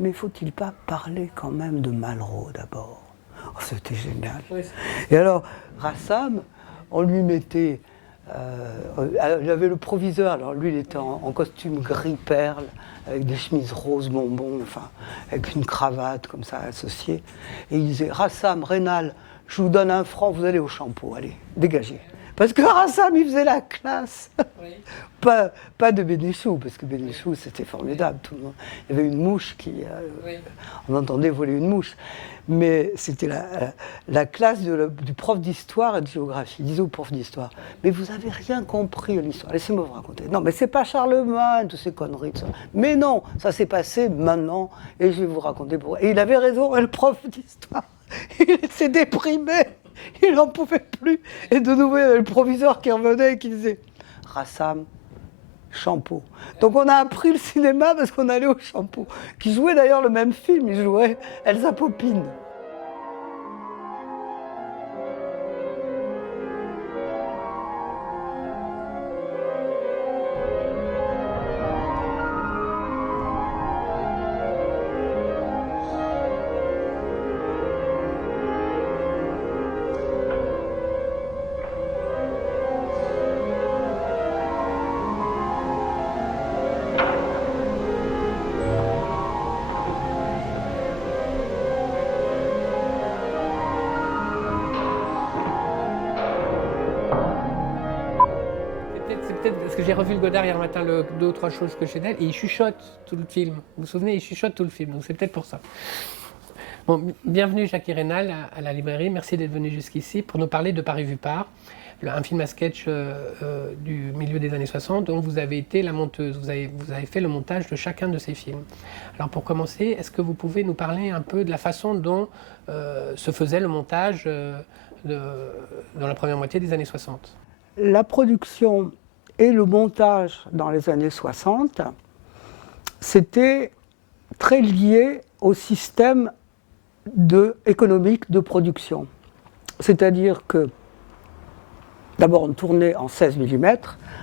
Mais faut-il pas parler quand même de Malraux d'abord? Oh, c'était génial. Oui. Et alors, Rassam, on lui mettait... il avait le proviseur, alors lui il était en costume gris perle, avec des chemises roses bonbons, enfin, avec une cravate comme ça associée. Et il disait, Rassam, Rénal, je vous donne 1 franc, vous allez au Champeau, allez, dégagez. Parce que Rassam, il faisait la classe. Oui. Pas de Bénichou, parce que Bénichou, c'était formidable. Tout le monde. Il y avait une mouche qui... Oui. On entendait voler une mouche. Mais c'était la classe du prof d'histoire et de géographie. Il disait au prof d'histoire, mais vous n'avez rien compris à l'histoire. Laissez-moi vous raconter. Non, mais c'est pas Charlemagne, toutes ces conneries. Tout ça. Mais non, ça s'est passé maintenant, et je vais vous raconter pourquoi. Et il avait raison, et le prof d'histoire, il s'est déprimé. Il n'en pouvait plus. Et de nouveau, il y avait le proviseur qui revenait et qui disait, Rassam, Champeau. Donc on a appris le cinéma parce qu'on allait au Champeau, qui jouait d'ailleurs le même film, il jouait Elsa Popine. C'est peut-être parce que j'ai revu le Godard hier matin, 2 ou 3 choses que chez elle, et il chuchote tout le film. Vous vous souvenez, il chuchote tout le film, donc c'est peut-être pour ça. Bon, bienvenue Jackie Rénal à la librairie, merci d'être venu jusqu'ici pour nous parler de Paris vu par, un film à sketch du milieu des années 60 dont vous avez été la monteuse, vous avez fait le montage de chacun de ces films. Alors pour commencer, est-ce que vous pouvez nous parler un peu de la façon dont se faisait le montage dans la première moitié des années 60 ? La production et le montage dans les années 60, c'était très lié au système économique de production. C'est-à-dire que, d'abord, on tournait en 16 mm.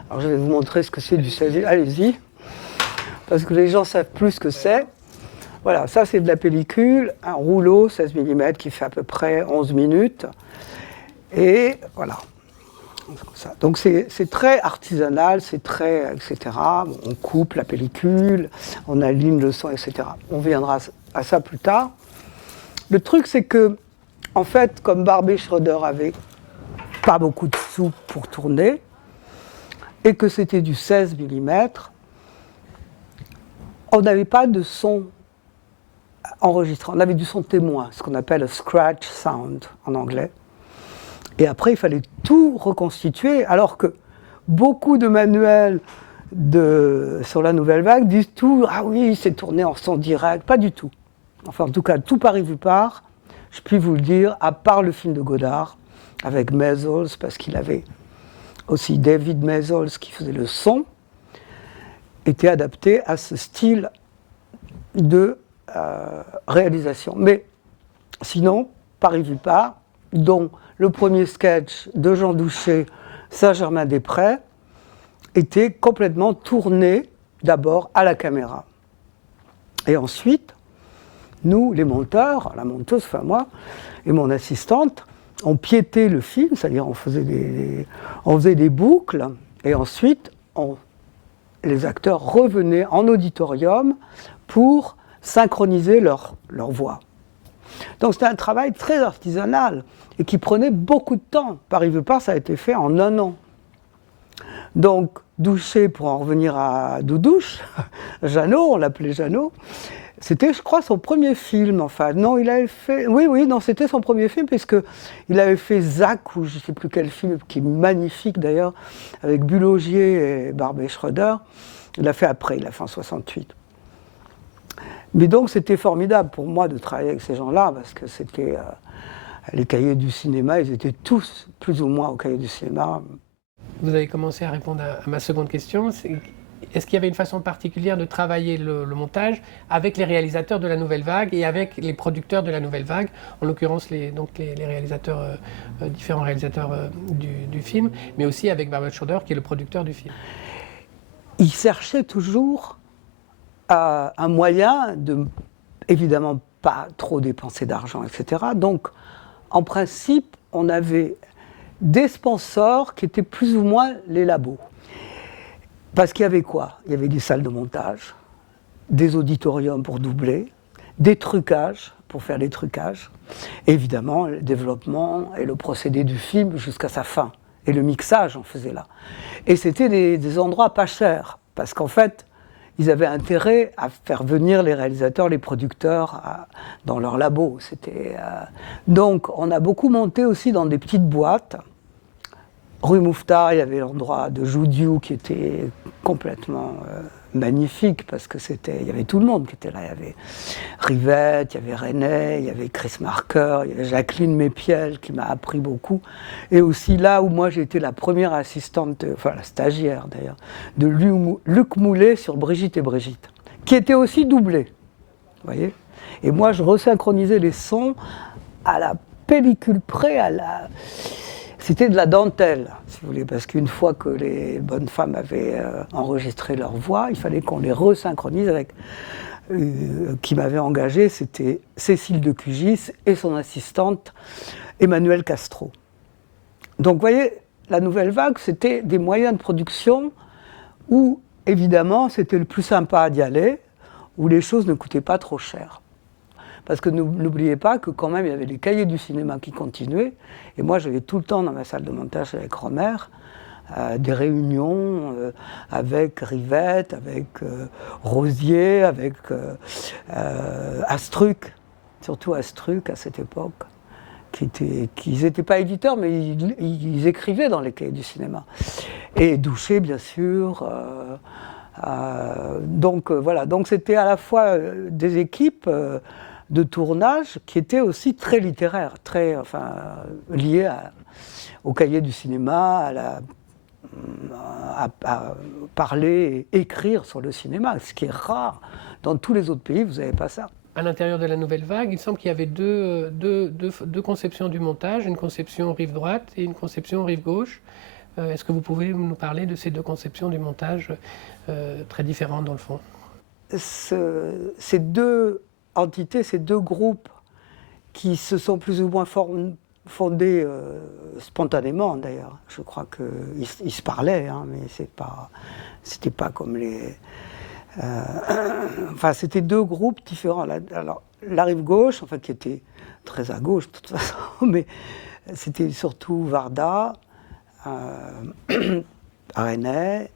Alors, je vais vous montrer ce que c'est du 16 mm. Allez-y, parce que les gens savent plus ce que c'est. Voilà, ça, c'est de la pellicule, un rouleau 16 mm qui fait à peu près 11 minutes. Et voilà. Donc c'est très artisanal, c'est très, etc. On coupe la pellicule, on aligne le son, etc. On viendra à ça plus tard. Le truc, c'est que, en fait, comme Barbet Schroeder avait pas beaucoup de sous pour tourner, et que c'était du 16 mm, on n'avait pas de son enregistré. On avait du son témoin, ce qu'on appelle a scratch sound en anglais. Et après, il fallait tout reconstituer, alors que beaucoup de manuels sur la Nouvelle Vague disent tout, ah oui, c'est tourné en son direct, pas du tout. Enfin, en tout cas, tout Paris vu par, je puis vous le dire, à part le film de Godard, avec Maysles, parce qu'il avait aussi David Maysles qui faisait le son, était adapté à ce style de réalisation. Mais sinon, Paris vu par, dont le premier sketch de Jean Douché, Saint-Germain-des-Prés, était complètement tourné d'abord à la caméra. Et ensuite, nous, les monteurs, la monteuse, enfin moi, et mon assistante, on piétait le film, c'est-à-dire on faisait des boucles, et ensuite, les acteurs revenaient en auditorium pour synchroniser leur voix. Donc c'était un travail très artisanal et qui prenait beaucoup de temps. Paris vu par, ça a été fait en 1 an. Donc Douché, pour en revenir à Doudouche, Jeannot, on l'appelait Jeannot, c'était, je crois, son premier film. Enfin, non, il avait fait... Oui, non, c'était son premier film, puisqu'il avait fait Zach, ou je ne sais plus quel film, qui est magnifique d'ailleurs, avec Bulogier et Barbet Schroeder. Il l'a fait après, il l'a fait en 68. Mais donc, c'était formidable pour moi de travailler avec ces gens-là, parce que c'était les cahiers du cinéma, ils étaient tous plus ou moins aux cahiers du cinéma. Vous avez commencé à répondre à ma seconde question. Est-ce qu'il y avait une façon particulière de travailler le montage avec les réalisateurs de la Nouvelle Vague et avec les producteurs de la Nouvelle Vague, en l'occurrence les réalisateurs, différents réalisateurs du film, mais aussi avec Barbet Schroeder qui est le producteur du film? Ils cherchaient toujours un moyen de, évidemment, pas trop dépenser d'argent, etc. Donc, en principe, on avait des sponsors qui étaient plus ou moins les labos. Parce qu'il y avait quoi? Il y avait des salles de montage, des auditoriums pour doubler, des trucages pour faire les trucages, et évidemment le développement et le procédé du film jusqu'à sa fin. Et le mixage, on faisait là. Et c'était des endroits pas chers, parce qu'en fait, ils avaient intérêt à faire venir les réalisateurs, les producteurs dans leur labo. Donc, on a beaucoup monté aussi dans des petites boîtes. Rue Mouffetard, il y avait l'endroit de Joudiou qui était complètement magnifique, parce que il y avait tout le monde qui était là. Il y avait Rivette, il y avait René, il y avait Chris Marker, il y avait Jacqueline Mépiel qui m'a appris beaucoup. Et aussi là où moi j'ai été la première assistante, enfin la stagiaire d'ailleurs, de Luc Moulet sur Brigitte et Brigitte, qui était aussi doublé. Vous voyez ? Et moi je resynchronisais les sons à la pellicule près, C'était de la dentelle, si vous voulez, parce qu'une fois que les bonnes femmes avaient enregistré leur voix, il fallait qu'on les resynchronise avec... qui m'avait engagé, c'était Cécile de Cugis et son assistante Emmanuelle Castro. Donc vous voyez, la nouvelle vague, c'était des moyens de production où, évidemment, c'était le plus sympa d'y aller, où les choses ne coûtaient pas trop cher. Parce que n'oubliez pas que quand même, il y avait les cahiers du cinéma qui continuaient. Et moi, j'avais tout le temps dans ma salle de montage avec Romer des réunions avec Rivette, avec Rosier, avec Astruc, surtout Astruc à cette époque, qui n'étaient pas éditeurs, mais ils écrivaient dans les cahiers du cinéma. Et Douchet, bien sûr. Donc voilà, donc c'était à la fois des équipes de tournage qui étaient aussi très littéraires, très liées au cahier du cinéma, à parler et écrire sur le cinéma, ce qui est rare. Dans tous les autres pays, vous n'avez pas ça. À l'intérieur de la nouvelle vague, il semble qu'il y avait deux conceptions du montage, une conception rive droite et une conception rive gauche. Est-ce que vous pouvez nous parler de ces deux conceptions du montage très différentes dans le fond? Ces deux entités, ces deux groupes qui se sont plus ou moins fondés spontanément d'ailleurs. Je crois qu'ils se parlaient, hein, mais c'était pas comme les... c'était deux groupes différents. Alors, la rive gauche, en fait, qui était très à gauche de toute façon, mais c'était surtout Varda, René,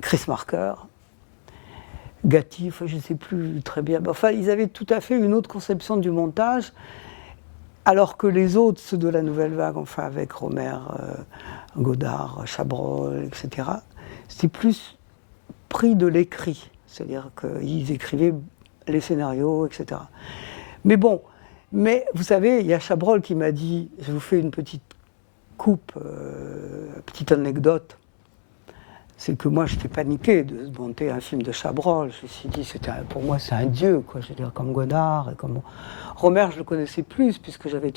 Chris Marker, Gatti, je ne sais plus très bien. Enfin, ils avaient tout à fait une autre conception du montage, alors que les autres, ceux de la nouvelle vague, enfin avec Romer, Godard, Chabrol, etc., c'était plus pris de l'écrit, c'est-à-dire qu'ils écrivaient les scénarios, etc. Mais bon, vous savez, il y a Chabrol qui m'a dit, je vous fais une petite coupe, petite anecdote, c'est que moi j'étais paniqué de monter un film de Chabrol. Je me suis dit, pour moi c'est un dieu, quoi. Je veux dire, comme Godard et comme Romer, je le connaissais plus puisque j'avais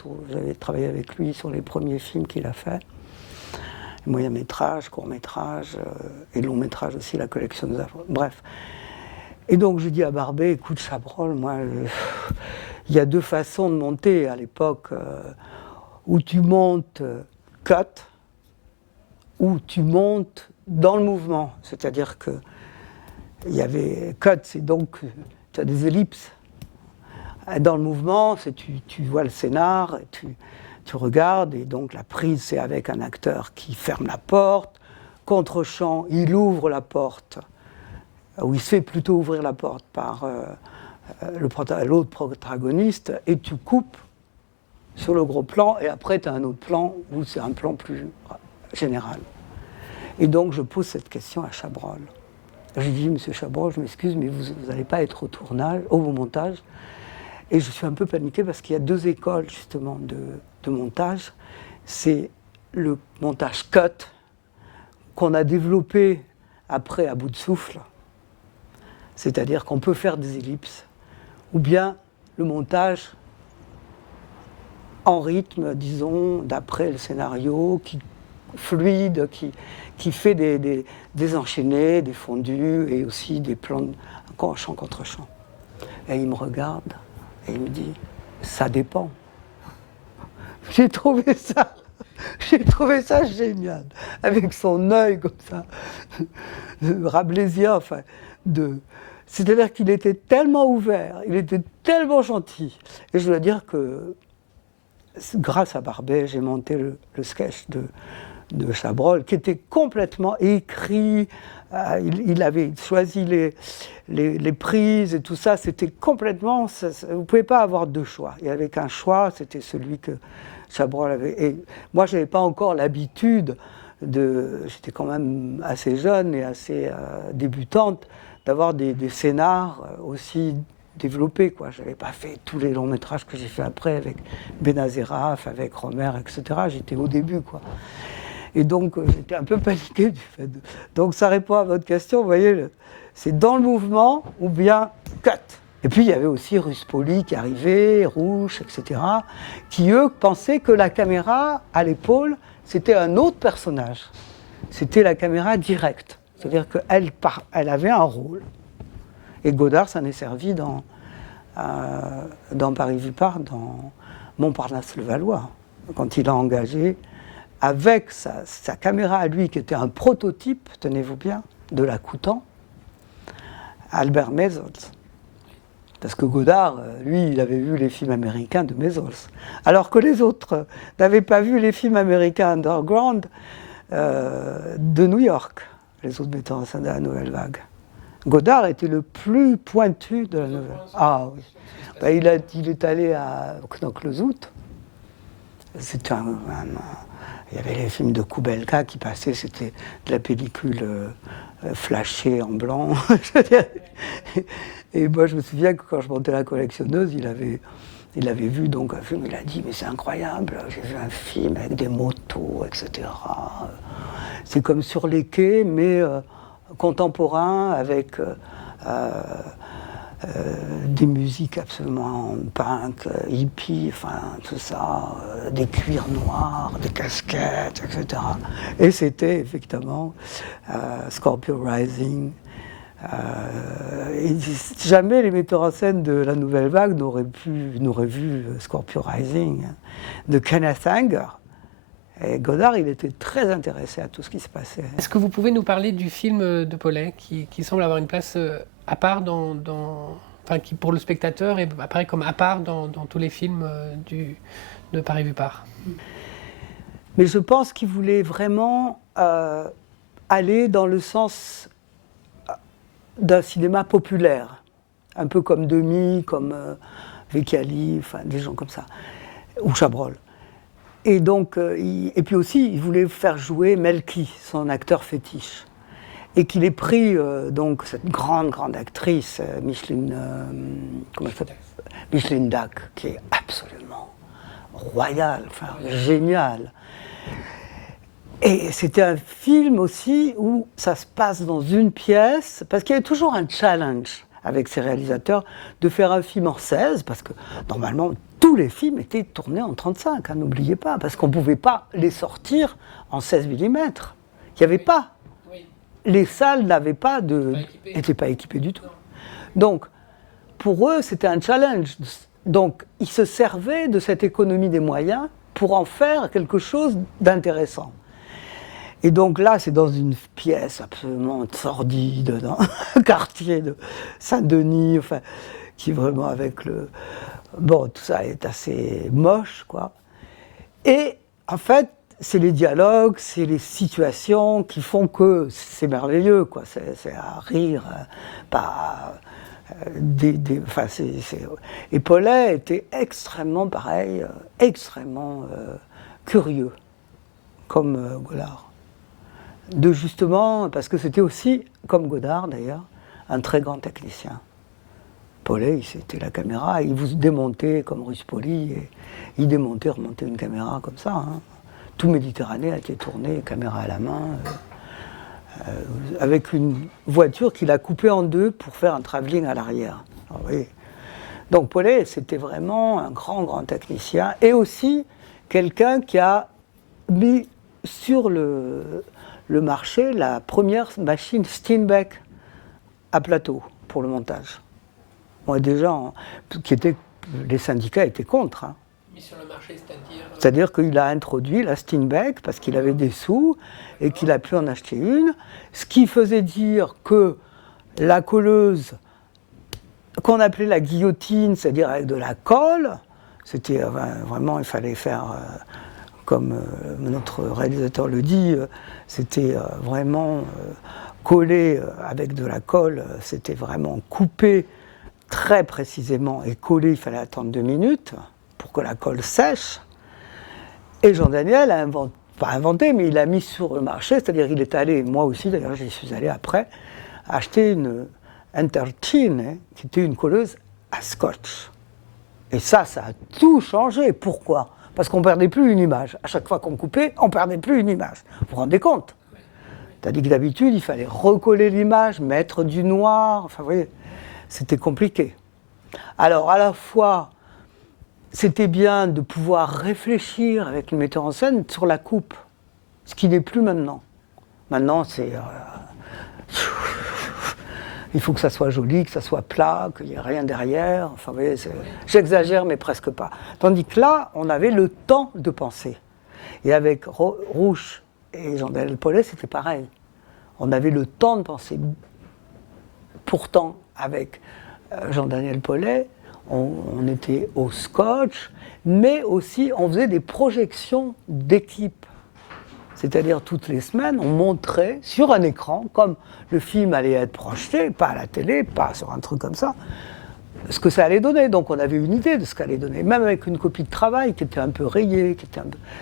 travaillé avec lui sur les premiers films qu'il a fait, moyen métrage, court métrage et long métrage aussi, la collection des Afro. Bref. Et donc je dis à Barbet, écoute Chabrol, moi, il y a deux façons de monter à l'époque, où tu montes cut, où tu montes dans le mouvement, c'est-à-dire que il y avait cut, c'est donc tu as des ellipses. Dans le mouvement, tu vois le scénar, et tu regardes, et donc la prise, c'est avec un acteur qui ferme la porte, contre-champ, il ouvre la porte, ou il se fait plutôt ouvrir la porte par l'autre protagoniste, et tu coupes sur le gros plan, et après tu as un autre plan où c'est un plan plus général. Et donc je pose cette question à Chabrol. Je lui dis, monsieur Chabrol, je m'excuse, mais vous n'allez pas être au montage. Et je suis un peu paniqué parce qu'il y a deux écoles justement de montage. C'est le montage cut qu'on a développé après à bout de souffle, c'est-à-dire qu'on peut faire des ellipses, ou bien le montage en rythme, disons, d'après le scénario, qui fluide, qui fait des enchaînés, des fondus et aussi des plans chant contre chant. Et il me regarde et il me dit « ça dépend ». J'ai trouvé ça génial, avec son œil comme ça, rabelaisien, enfin, c'est-à-dire qu'il était tellement ouvert, il était tellement gentil. Et je dois dire que grâce à Barbet, j'ai monté le sketch de Chabrol, qui était complètement écrit. Il avait choisi les prises et tout ça. C'était complètement... vous ne pouvez pas avoir deux choix. Il n'y avait qu'un choix, c'était celui que Chabrol avait. Et moi, je n'avais pas encore l'habitude j'étais quand même assez jeune et assez débutante, d'avoir des scénars aussi développé, quoi. Je n'avais pas fait tous les longs métrages que j'ai fait après avec Benazeraf, avec Romer, etc. J'étais au début, quoi. Et donc j'étais un peu paniqué du fait de... Donc ça répond à votre question, vous voyez, c'est dans le mouvement ou bien cut. Et puis il y avait aussi Ruspoli qui arrivait, Rouge, etc., qui eux pensaient que la caméra à l'épaule, c'était un autre personnage. C'était la caméra directe. C'est-à-dire qu'elle avait un rôle. Et Godard s'en est servi dans Paris Vipart, dans Montparnasse-le-Valois, quand il a engagé, avec sa caméra à lui, qui était un prototype, tenez-vous bien, de la Coutan, Albert Maysles. Parce que Godard, lui, il avait vu les films américains de Maysles. Alors que les autres n'avaient pas vu les films américains underground de New York, les autres metteurs en scène de la Nouvelle Vague. Godard était le plus pointu de la nouvelle. Ah oui. Ben, il est allé à Knokke-le-Zout. Il y avait les films de Koubelka qui passaient, c'était de la pellicule flashée en blanc. Et moi, je me souviens que quand je montais La Collectionneuse, il avait vu donc un film, il a dit « mais c'est incroyable, j'ai vu un film avec des motos, etc. C'est comme Sur les quais, mais... contemporain, avec des musiques absolument punk, hippie, enfin tout ça, des cuirs noirs, des casquettes, etc. Et c'était effectivement Scorpio Rising. Et jamais les metteurs en scène de la Nouvelle Vague n'auraient vu Scorpio Rising de Kenneth Anger. Et Godard, il était très intéressé à tout ce qui se passait. Est-ce que vous pouvez nous parler du film de Paulet, qui semble avoir une place à part enfin, qui pour le spectateur et apparaît comme à part dans tous les films de Paris Vipart? Mais je pense qu'il voulait vraiment aller dans le sens d'un cinéma populaire, un peu comme Demy, comme Vecchiali, enfin des gens comme ça, ou Chabrol. Et donc, et puis aussi, il voulait faire jouer Melki, son acteur fétiche. Et qu'il ait pris donc cette grande actrice, Micheline Dac, qui est absolument royale, enfin géniale. Et c'était un film aussi où ça se passe dans une pièce, parce qu'il y avait toujours un challenge avec ces réalisateurs de faire un film en 16, parce que normalement tous les films étaient tournés en 35, hein, n'oubliez pas, parce qu'on ne pouvait pas les sortir en 16 mm. Il n'y avait pas. Oui. Les salles n'avaient pas n'étaient pas équipées du tout. Donc, pour eux, c'était un challenge. Donc, ils se servaient de cette économie des moyens pour en faire quelque chose d'intéressant. Et donc là, c'est dans une pièce absolument sordide, dans un quartier de Saint-Denis, enfin, qui est vraiment avec le... Bon, tout ça est assez moche, quoi. Et en fait, c'est les dialogues, c'est les situations qui font que c'est merveilleux, quoi. C'est à rire, pas... Enfin, Et Paulet était extrêmement pareil, extrêmement curieux, comme Godard. Justement, parce que c'était aussi, comme Godard d'ailleurs, un très grand technicien. Paulet, c'était la caméra, il vous démontait comme Ruspoli, et il démontait, remontait une caméra comme ça. Hein. Tout Méditerranée a été tourné, caméra à la main, avec une voiture qu'il a coupée en deux pour faire un travelling à l'arrière. Ah, oui. Donc Paulet, c'était vraiment un grand technicien, et aussi quelqu'un qui a mis sur le marché la première machine Steinbeck à plateau pour le montage. Bon, des gens les syndicats étaient contre. Hein. Mis sur le marché, c'est-à-dire C'est-à-dire qu'il a introduit la Steinbeck parce qu'il avait des sous et qu'il a pu en acheter une, ce qui faisait dire que la colleuse, qu'on appelait la guillotine, c'est-à-dire avec de la colle, c'était vraiment, il fallait faire, comme notre réalisateur le dit, c'était vraiment collé avec de la colle, c'était vraiment coupé très précisément et collé, il fallait attendre 2 minutes pour que la colle sèche. Et Jean Daniel a pas inventé, mais il a mis sur le marché, c'est-à-dire il est allé, moi aussi d'ailleurs j'y suis allé après, acheter une Entercine, qui était une colleuse à scotch. Et ça a tout changé. Pourquoi ? Parce qu'on ne perdait plus une image. À chaque fois qu'on coupait, on ne perdait plus une image. Vous vous rendez compte ? Tandis que d'habitude, il fallait recoller l'image, mettre du noir, enfin vous voyez, c'était compliqué. Alors à la fois, c'était bien de pouvoir réfléchir avec le metteur en scène sur la coupe, ce qui n'est plus maintenant. Maintenant, c'est... il faut que ça soit joli, que ça soit plat, qu'il n'y ait rien derrière. Enfin, vous voyez, j'exagère, mais presque pas. Tandis que là, on avait le temps de penser. Et avec Rouch et Jean-Daniel Paulet, c'était pareil. On avait le temps de penser. Pourtant, avec Jean-Daniel Paulet, on était au scotch, mais aussi on faisait des projections d'équipe. C'est-à-dire toutes les semaines, on montrait sur un écran, comme le film allait être projeté, pas à la télé, pas sur un truc comme ça, ce que ça allait donner. Donc on avait une idée de ce qu'allait donner, même avec une copie de travail qui était un peu rayée,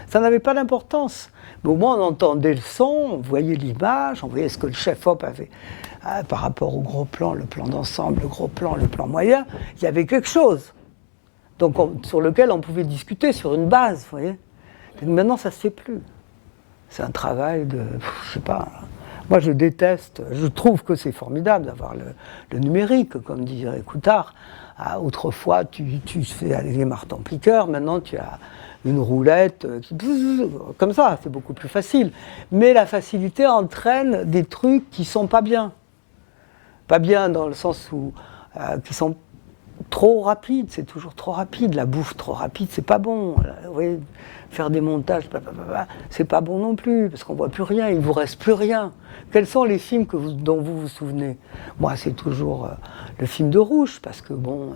ça n'avait pas d'importance. Mais au moins on entendait le son, on voyait l'image, on voyait ce que le chef-op avait par rapport au gros plan, le plan d'ensemble, le gros plan, le plan moyen, il y avait quelque chose. Donc sur lequel on pouvait discuter sur une base, vous voyez. Et maintenant ça ne se fait plus. C'est un travail de, je sais pas, moi je déteste, je trouve que c'est formidable d'avoir le numérique, comme disait Coutard. Autrefois, tu fais avec les marteaux-piqueurs, maintenant tu as une roulette, comme ça, c'est beaucoup plus facile. Mais la facilité entraîne des trucs qui sont pas bien. Pas bien dans le sens où, qui sont trop rapides, c'est toujours trop rapide, la bouffe trop rapide, c'est pas bon. Vous voyez, faire des montages, c'est pas bon non plus, parce qu'on voit plus rien, il ne vous reste plus rien. Quels sont les films dont vous vous souvenez ? Moi, c'est toujours le film de Rouch, parce que bon,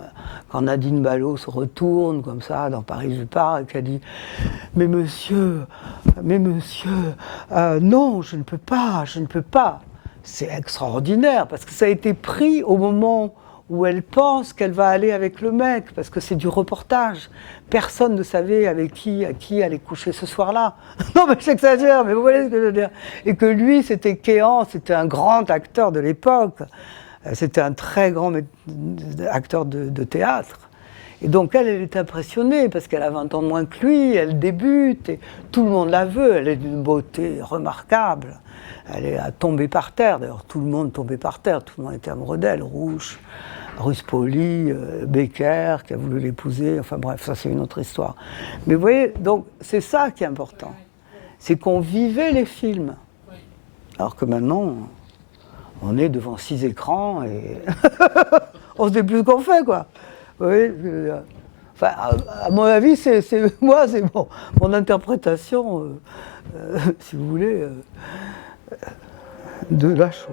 quand Nadine Ballot se retourne comme ça dans Paris je pars, et qu'elle dit « Mais monsieur, non, je ne peux pas. » C'est extraordinaire, parce que ça a été pris au moment où elle pense qu'elle va aller avec le mec, parce que c'est du reportage. Personne ne savait à qui aller coucher ce soir-là. Non, mais j'exagère, mais vous voyez ce que je veux dire. Et que lui, c'était Kéan, c'était un grand acteur de l'époque. C'était un très grand acteur de théâtre. Et donc elle est impressionnée, parce qu'elle a 20 ans de moins que lui, elle débute, et tout le monde la veut, elle est d'une beauté remarquable. Elle est tombée par terre, d'ailleurs tout le monde tombait par terre, tout le monde était amoureux d'elle, Rouch, Ruspoli, Becker, qui a voulu l'épouser, enfin bref, ça c'est une autre histoire. Mais vous voyez, donc c'est ça qui est important, c'est qu'on vivait les films, alors que maintenant, on est devant 6 écrans et on sait plus ce qu'on fait, quoi. Vous voyez, enfin, à mon avis, c'est mon interprétation, si vous voulez, de la chose.